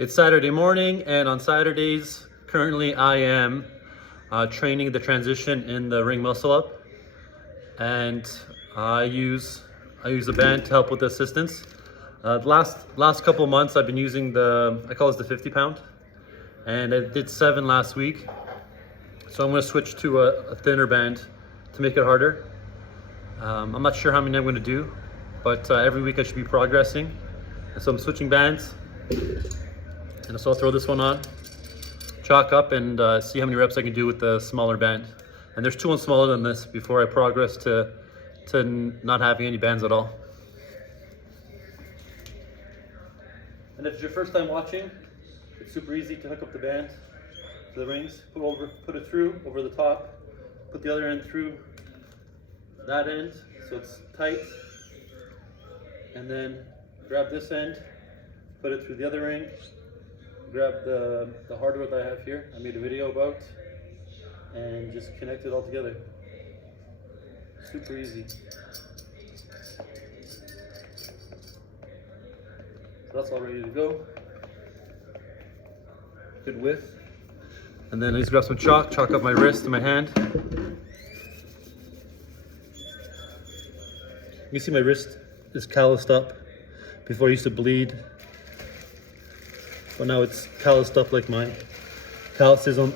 It's Saturday morning, and on Saturdays, currently I am training the transition in the ring muscle up, and I use a band to help with the assistance. Last couple of months, I've been using I call this the 50 pound, and I did 7 last week. So I'm going to switch to a thinner band to make it harder. I'm not sure how many I'm going to do, but every week I should be progressing. And so I'm switching bands. And so I'll throw this one on, chalk up, and see how many reps I can do with the smaller band. And there's 2 ones smaller than this before I progress to not having any bands at all. And if it's your first time watching, it's super easy to hook up the band to the rings. Put it through over the top, put the other end through that end so it's tight, and then grab this end, put it through the other ring, grab the hardware that I have here, I made a video about, and just connect it all together. Super easy. So that's all ready to go. Good width. And then I just grab some chalk up my wrist and my hand. You can see my wrist is calloused up. Before I used to bleed, but now it's calloused up like my calluses on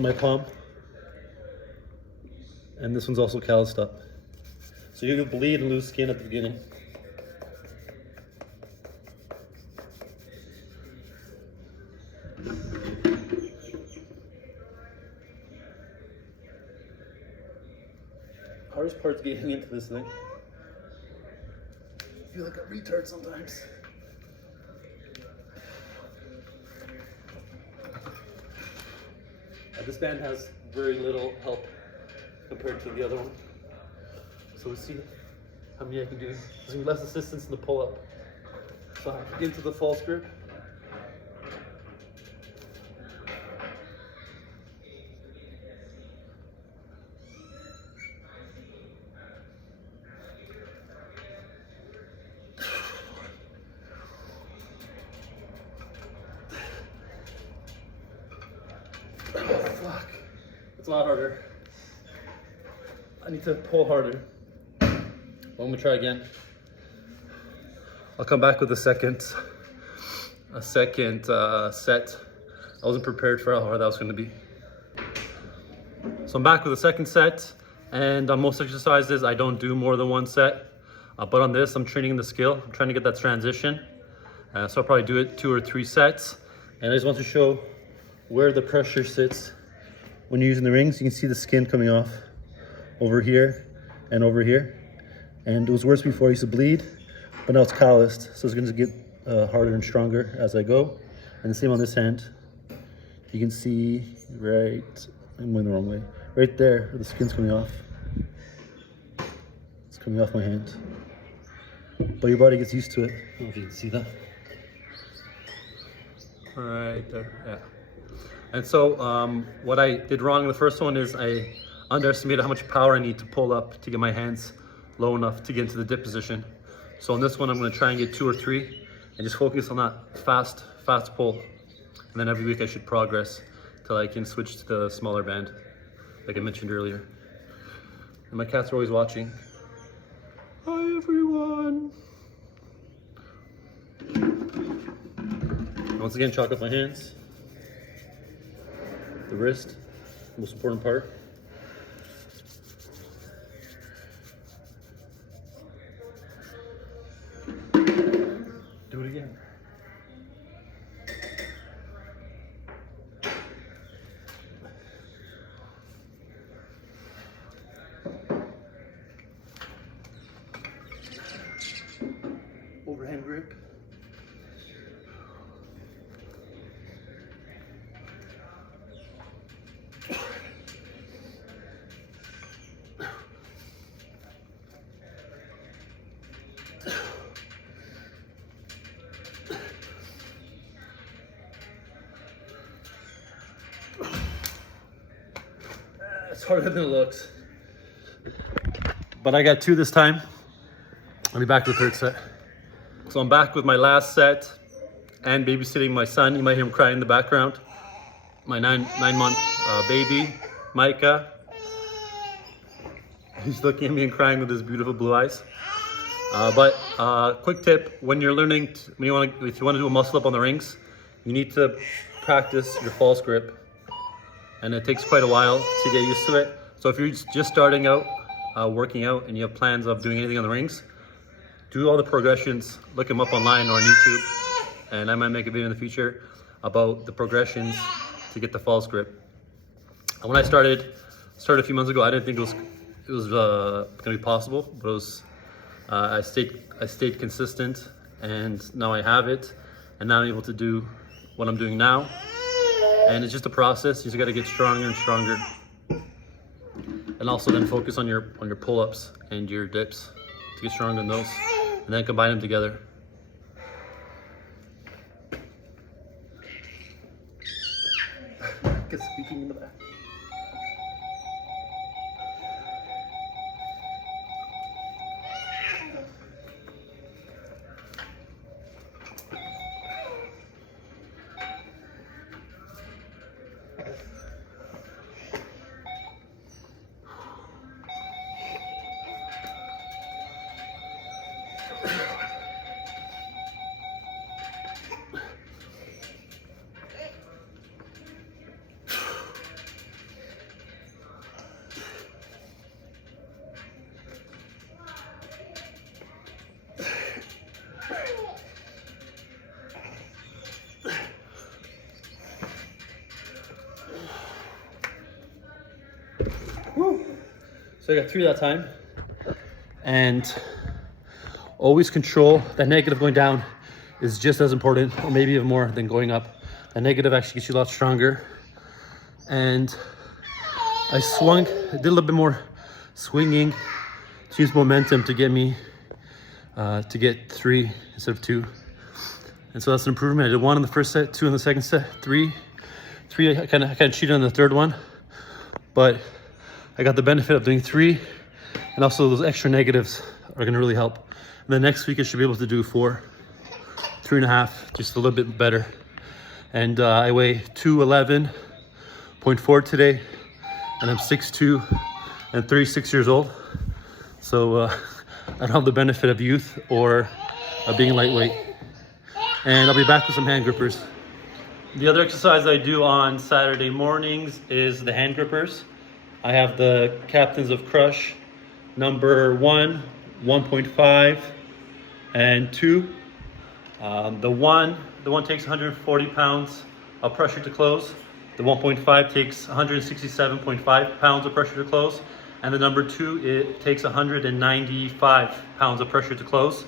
my palm. And this one's also calloused up. So you can bleed and lose skin at the beginning. Hardest part's getting into this thing. I feel like a retard sometimes. This band has very little help compared to the other one. So we'll see how many I can do. There's gonna be less assistance in the pull-up. So I get into the false grip. Fuck. It's a lot harder. I need to pull harder. Well, I'm gonna try again. I'll come back with a second set. I wasn't prepared for how hard that was gonna be. So I'm back with a second set, and on most exercises, I don't do more than 1 set. But on this, I'm training the skill. I'm trying to get that transition. So I'll probably do it 2 or 3 sets. And I just want to show where the pressure sits when you're using the rings. You can see the skin coming off over here and over here. And it was worse before. I used to bleed, but now it's calloused. So it's going to get harder and stronger as I go. And the same on this hand. You can see I'm going the wrong way. Right there, where the skin's coming off. It's coming off my hand. But your body gets used to it. I don't know if you can see that. Right there, yeah. And so what I did wrong in the first one is I underestimated how much power I need to pull up to get my hands low enough to get into the dip position. So on this one, I'm going to try and get 2 or 3 and just focus on that fast pull. And then every week I should progress till I can switch to the smaller band, like I mentioned earlier. And my cats are always watching. Hi everyone. Once again, chalk up my hands. The wrist, most important part. Do it again. Overhand grip. It's harder than it looks. But I got 2 this time. I'll be back with the 3rd set. So I'm back with my last set. and babysitting my son. You might hear him crying in the background. My nine-month baby, Micah. He's looking at me and crying with his beautiful blue eyes. But quick tip: when you're learning, if you want to do a muscle up on the rings, you need to practice your false grip, and it takes quite a while to get used to it. So if you're just starting out working out and you have plans of doing anything on the rings, do all the progressions. Look them up online or on YouTube, and I might make a video in the future about the progressions to get the false grip. And when I started a few months ago, I didn't think it was gonna be possible, but it was. I stayed consistent, and now I have it, and now I'm able to do what I'm doing now. And it's just a process. You just got to get stronger and stronger, and also then focus on your pull-ups and your dips to get stronger in those, and then combine them together. Get speaking in the back. Woo. So I got 3 that time, and always control that negative. Going down is just as important, or maybe even more, than going up. The negative actually gets you a lot stronger. And I did a little bit more swinging to use momentum to get me to get 3 instead of 2. And so that's an improvement. I did 1 in the first set, 2 in the second set, 3. I kind of cheated on the third one, but I got the benefit of doing 3, and also those extra negatives are gonna really help. And then next week I should be able to do 4, 3.5, just a little bit better. And I weigh 211.4 today, and I'm 6'2" and 36 years old. So I don't have the benefit of youth or being lightweight. And I'll be back with some hand grippers. The other exercise I do on Saturday mornings is the hand grippers. I have the Captains of Crush, number 1, 1.5, and 2. The one takes 140 pounds of pressure to close. The 1.5 takes 167.5 pounds of pressure to close. And the number 2, it takes 195 pounds of pressure to close.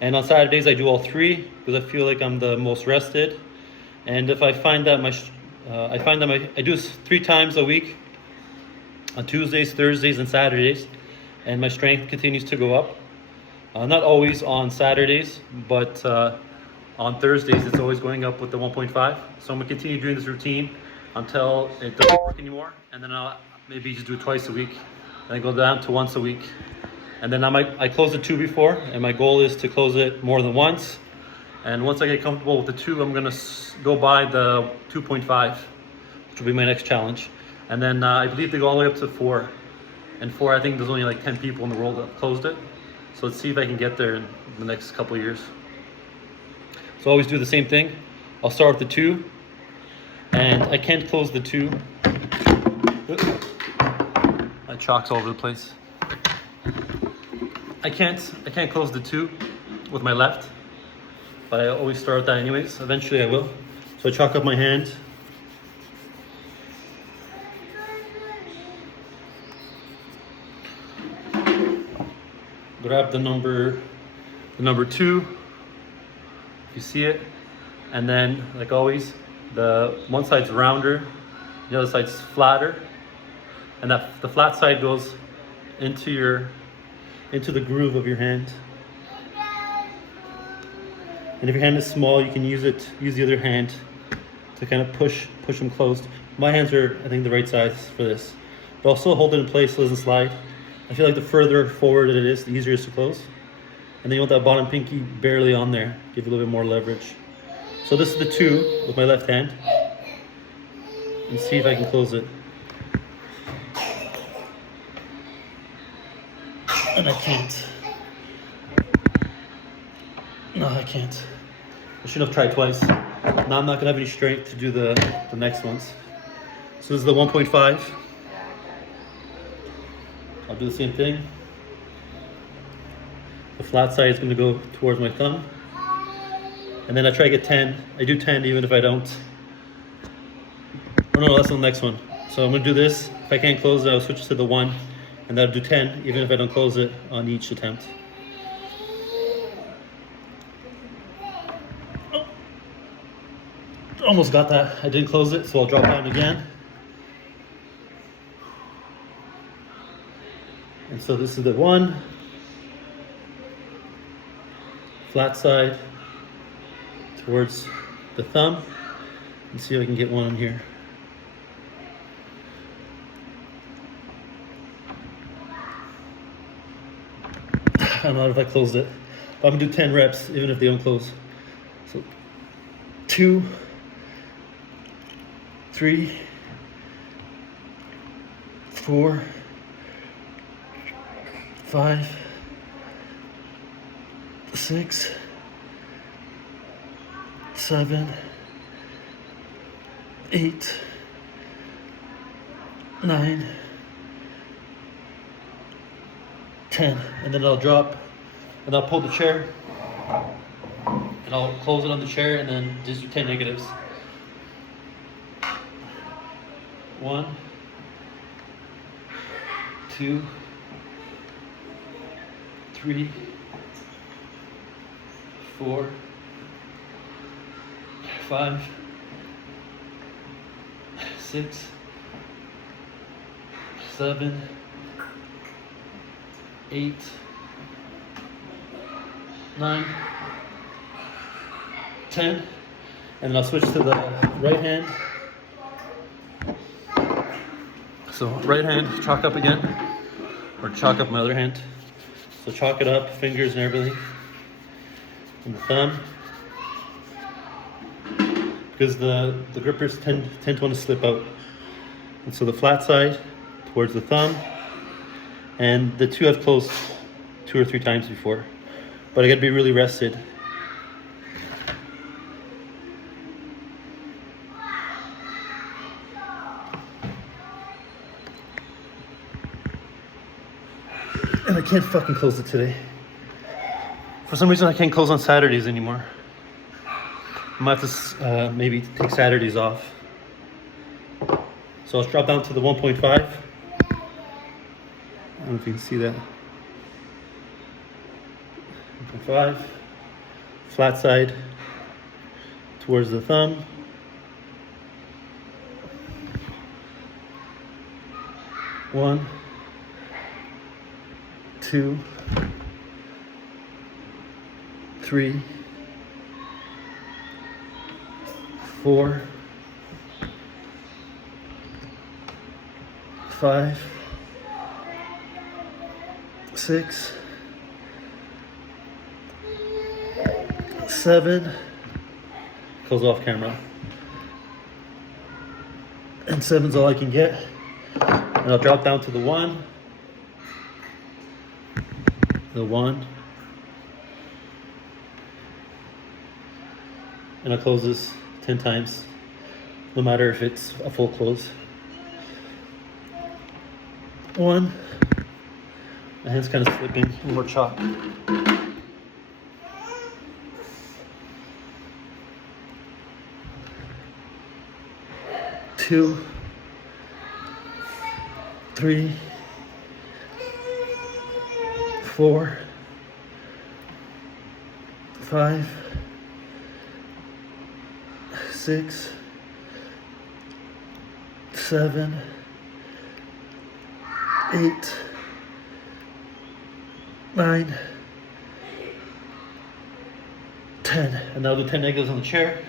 And on Saturdays I do all 3 because I feel like I'm the most rested. And if I find that I do this 3 times a week, on Tuesdays, Thursdays, and Saturdays, and my strength continues to go up. Not always on Saturdays, but on Thursdays it's always going up with the 1.5. So I'm gonna continue doing this routine until it doesn't work anymore, and then I'll maybe just do it twice a week, and then go down to once a week. And then I closed the 2 before, and my goal is to close it more than once. And once I get comfortable with the 2, I'm gonna go by the 2.5, which will be my next challenge. And then I believe they go all the way up to 4. And 4, I think there's only like 10 people in the world that closed it. So let's see if I can get there in the next couple of years. So I always do the same thing. I'll start with the 2, and I can't close the 2. My chalk's all over the place. I can't close the 2 with my left, but I always start with that anyways. Eventually I will. So I chalk up my hand. Grab the number 2, if you see it, and then, like always, the one side's rounder, the other side's flatter, and the flat side goes into the groove of your hand. And if your hand is small, you can use the other hand to kind of push them closed. My hands are, I think, the right size for this, but I'll still hold it in place so it doesn't slide. I feel like the further forward it is, the easier it is to close. And then you want that bottom pinky barely on there, give you a little bit more leverage. So this is the 2 with my left hand. And see if I can close it. And I can't. No, I can't. I should have tried twice. Now I'm not gonna have any strength to do the next ones. So this is the 1.5. I'll do the same thing. The flat side is gonna go towards my thumb. And then I try to get 10. I do 10 even if I don't. Oh no, that's the next one. So I'm gonna do this. If I can't close it, I'll switch to the 1. And that'll do 10 even if I don't close it on each attempt. Oh. Almost got that. I didn't close it, so I'll drop down again. And so this is the 1. Flat side towards the thumb. And see if I can get 1 in here. I don't know if I closed it. But I'm gonna do 10 reps even if they don't close. So 2, 3, 4, 5, 6, 7, 8, 9, 10, and then I'll drop and I'll pull the chair and I'll close it on the chair and then just do 10 negatives. 1, 2, 3, 4, 5, 6, 7, 8, 9, 10, and then I'll switch to the right hand. So right hand, chalk up again, or chalk up my other hand. So chalk it up, fingers and everything, and the thumb, because the grippers tend to want to slip out. And so the flat side towards the thumb, and the 2 I've closed 2 or 3 times before, but I gotta be really rested. And I can't fucking close it today. For some reason I can't close on Saturdays anymore. I might have to maybe take Saturdays off. So I'll drop down to the 1.5. I don't know if you can see that. 1.5. Flat side towards the thumb. 1, 2, 3, 4, 5, 6, 7, close off camera, and 7's all I can get, and I'll drop down to the 1, and I'll close this 10 times, no matter if it's a full close. 1, my hand's kind of slipping, more chalk. 2, 3, 4, 5, 6, 7, 8, 9, 10. And now do 10 negatives on the chair.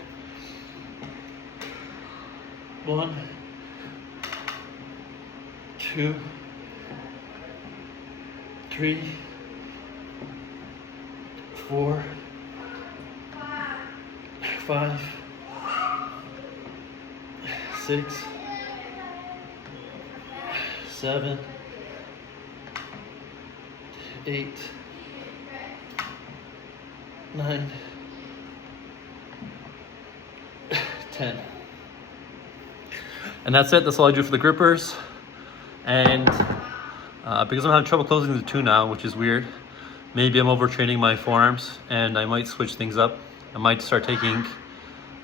1, 2, 3, 4, 5, 6, 7, 8, 9, 10. And that's it. That's all I do for the grippers. And because I'm having trouble closing the 2 now, which is weird, maybe I'm overtraining my forearms and I might switch things up. I might start taking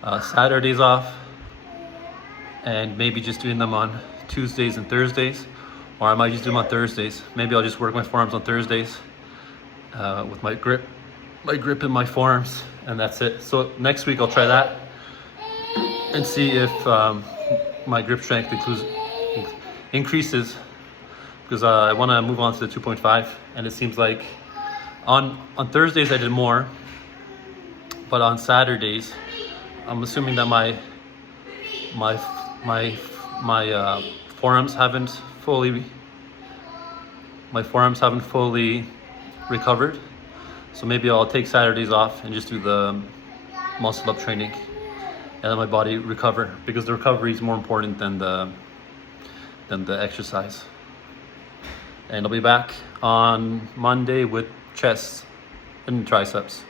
Saturdays off and maybe just doing them on Tuesdays and Thursdays, or I might just do them on Thursdays. Maybe I'll just work my forearms on Thursdays with my grip in my forearms, and that's it. So next week I'll try that and see if my grip strength increases, because I want to move on to the 2.5, and it seems like on Thursdays I did more, but on Saturdays I'm assuming that my forearms haven't fully recovered. So maybe I'll take Saturdays off and just do the muscle up training and let my body recover, because the recovery is more important than the exercise. And I'll be back on Monday with chest and triceps.